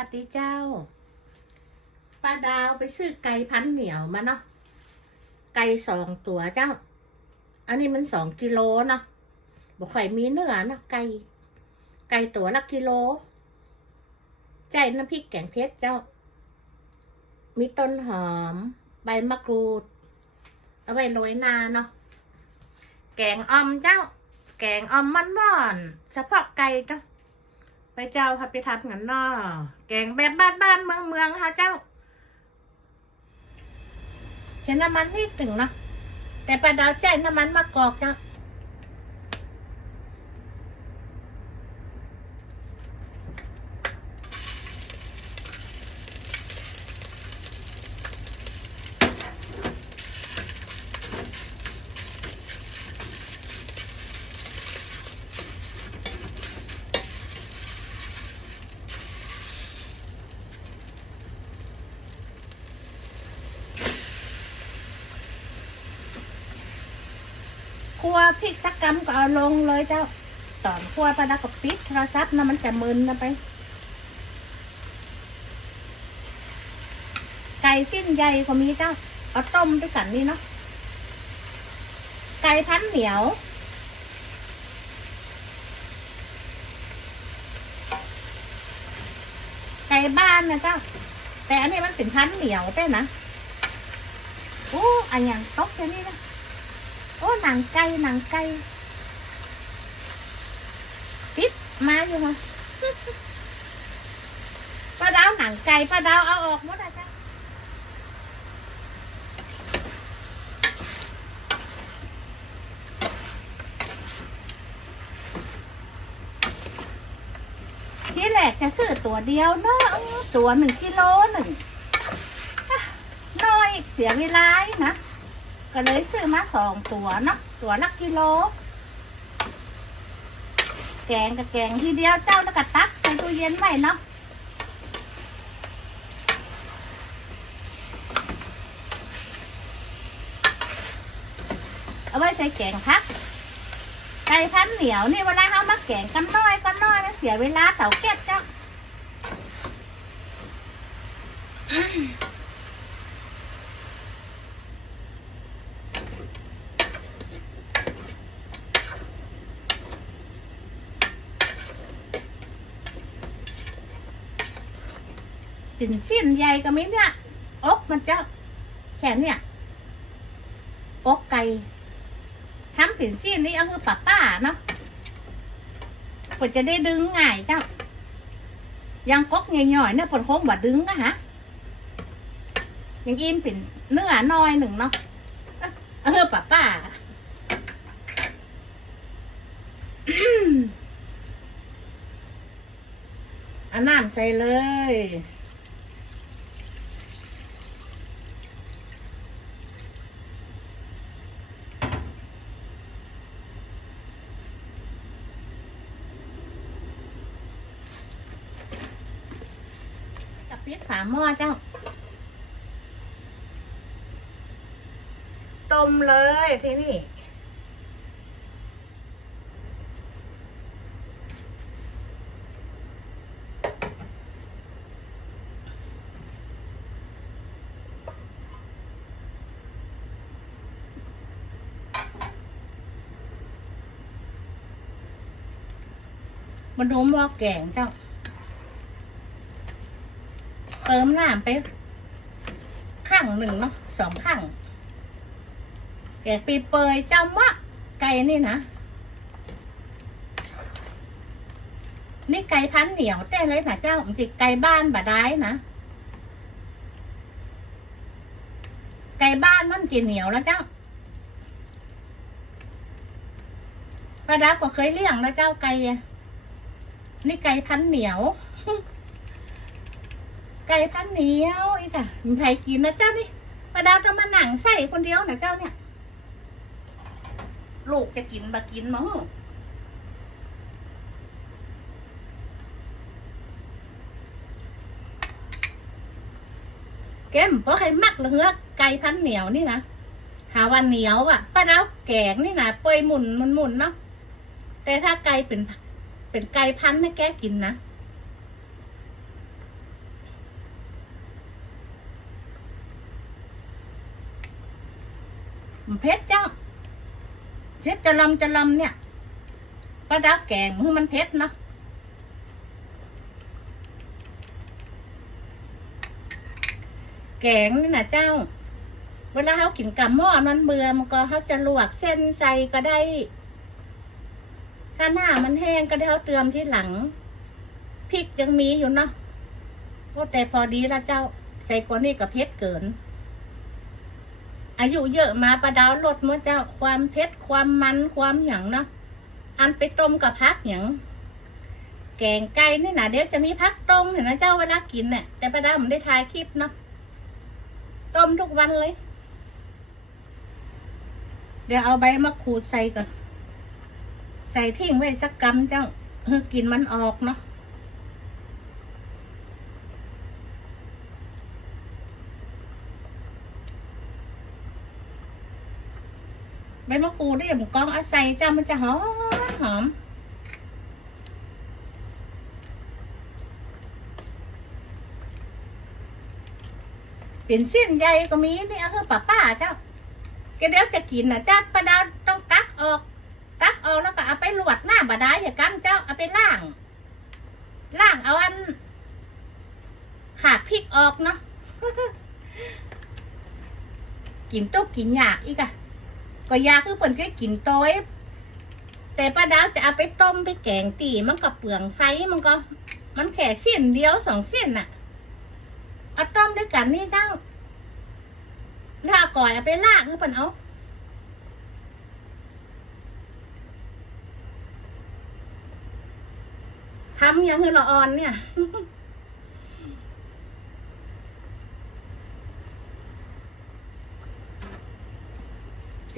วัสดีเจ้า ป้าดาวไปซื้อไก่พันเหนียวมาเนาะ ไก่สองตัวเจ้า อันนี้มันสองกิโลเนาะบอกข่อยมีเนื้อเนาะไก่ ไก่ตัวละกิโล ใจน้ำพริกแกงเพชรเจ้า มีต้นหอม ใบมะกรูด เอาไว้โรยหนาเนาะ แกงอ่อมเจ้า แกงอ่อมมันม่อน เฉพาะไก่เจ้า ไปเจ้าพับไปทับกันนอแกงแบบบ้านบ้านเมืองเมืองค่ะเจ้าเช้น้ำมันนิดถึงเนาะแต่ปลาดาวใจน้ำมันมะกอกเจ้า คั่วพริกสักกำก็เอาลงเลยเจ้า ตอนคั่วปลาดาวก็ปิดโทรศัพท์นะมันจะมึนนะไป ไก่สิ้นใหญ่ก็มีเจ้า เอาต้มด้วยกันนี่เนาะ ไก่พันเหนียวไก่บ้านนะเจ้า แต่อันนี้มันเป็นพันเหนียวได้นะโอ้อันย่างตกแค่นี้นะ โอ้หนังไก่หนังไก่ติดมาอยู่มั้งป้าดาวหนังไก่ป้าดาวเอาออกหมดอะจ้ะที่แรกจะซื้อตัวเดียวเนาะตัวหนึ่งกิโลหนึ่งน้อยเสียเวลานะ ก็เลยซื้อมาสองตัวเนาะตัวละกิโล แกงกับแกงทีเดียวเจ้าแล้วก็ตักใส่ตู้เย็นไว้เนาะเอาไว้ใส่แกงพักไก่พันเหนียวนี่เวลาเขามาแกงกันน้อยก็น้อยนะเสียเวลาเต่าเก็บเจ้า เป็นสิ้นใหญ่ก็ไม่เนี่ยอกมันจะแค่เนี่ยอกไก่ทำเป็นสิ้นนี่เอาคือป้าป้าเนาะเพื่อจะได้ดึงง่ายเจ้ายังก๊กใหญ่ๆเนี่ยผลคงบ่ดึงอะฮะยังอิ่มเป็นเนื้อน้อยหนึ่งเนาะเอาคือป้าป้าอืมเอาน้ำใส่เลย ปิดฝาหม้อเจ้า ต้มเลยทีนี่มาดูหม้อแกงเจ้า เติมน้ำไปข้างหนึ่งเนาะสองข้างแกงปีเปยเจ้ามะไก่นี่นะ นี่ไก่พันเหนียวแต่เลยนะเจ้ามันจิไก่บ้านบาได้นะ ไก่บ้านมันจะเหนียวแล้วเจ้าป้าดาก็เคยเลี้ยงแล้วเจ้าไก่นี่ไก่พันเหนียว ไก่พันเหนียวอีกอะมีใครกินนะเจ้านี่ป้าดาวจะมาหนังใส่คนเดียวนะเจ้าเนี่ย ลูกจะกินบากินมั้งแกมเพราะใครมักเหลือไก่พันเหนียวนี่นะหาวันเหนียวอะป้าดาวแกงนี่นะเปยหมุนมันหมุนเนาะแต่ถ้าไก่เป็นเป็นไก่พันธุ์ให้แกกินนะ เพชรเจ้าเช็ดจะลำจะลำเนี่ยป้าดาวแกงคือมันเพชรเนาะแกงนี่นะเจ้า เวลาเขากินกับหม้อมันเบื่อมันก็เขาจะลวกเส้นใส่ก็ได้ ถ้าหน้ามันแห้งก็ได้เขาเติมที่หลังพริกยังมีอยู่เนาะโอ้แต่พอดีละเจ้า ใส่กว่านี้กับเพชรเกิน อายุเยอะมาประดาวลดมั้เจ้าความเผ็ดความมันความหยังเนาะอันไปต้มกับพักหยังแกงไก่นี่นะเดี๋ยวจะมีพักต้มเห็นนะเจ้าเวลากินเนี่ยแต่ประดาวมันได้ถ่ายคลิปเนาะต้มทุกวันเลย เดี๋ยวเอาใบมะกรูดใส่ก่อนใส่ทิ้งไว้สักกำเจ้าเพื่อกินมันออกเนาะ ใบมะกรูดได้หมูกองเอาใส่จ้ามันจะหอมหอมเป็นเส้นใยก็มีนี่เอาคือป้าป้าเจ้าแกเดี๋ยวจะกินนะจ้าป้าดาวต้องตักออกตักออกแล้วก็เอาไปลวดหน้าบาดาอย่ากันเจ้าเอาไปล่าง ล่างเอาอัน ขาดพริกออกเนาะกินตุ๊กกินหยากอีกอะ ก็ยาคือเพิ่นก็กินต้อยแต่ป้าดาวจะเอาไปต้มไปแกงตีมันก็เปลืองไฟมันก็ มันแค่เส้นเดียวสองเส้นน่ะเอาต้มด้วยกันนี่เจ้าถ้าก่อยเอาไปลากคือเพิ่นเอาทำอยังคือละอ่อนเนี่ย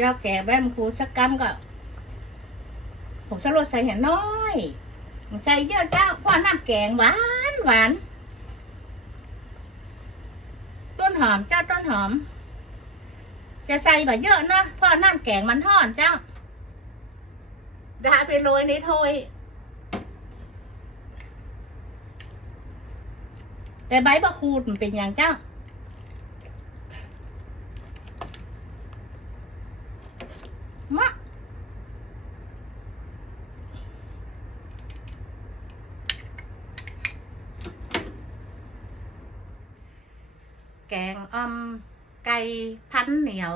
เจ้าแก่แบมครูสักกำก็ผมสลดใส่เห็นน้อย ใส่เยอะเจ้าเพราะน้ำแกงหวานหวาน ต้นหอมเจ้าต้นหอม จะใส่แบบเยอะเนาะเพราะน้ำแกงมันทอดเจ้าดาไปโรยในถ้วยแต่ใบบะคูดมันเป็นอย่างเจ้า มะ แกงอ่อม ไก่พันเหนียว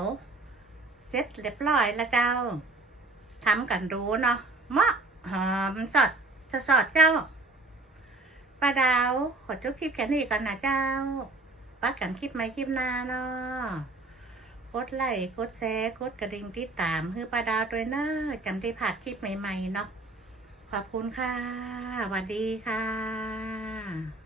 เสร็จเรียบร้อยแล้วเจ้าทำกันดูเนาะมะหอมสดสดสดเจ้าป้าดาว ขอจบคลิปแค่นี้ก่อนนะเจ้าป้ากันคลิปไหมคลิปหน้าเนาะกดไลค์กดแชร์กดกระดิ่งติดตามคือปลาดาวด้วยเนอะจำได้ผ่านคลิปใหม่ๆเนาะขอบคุณค่ะสวัสดีค่ะ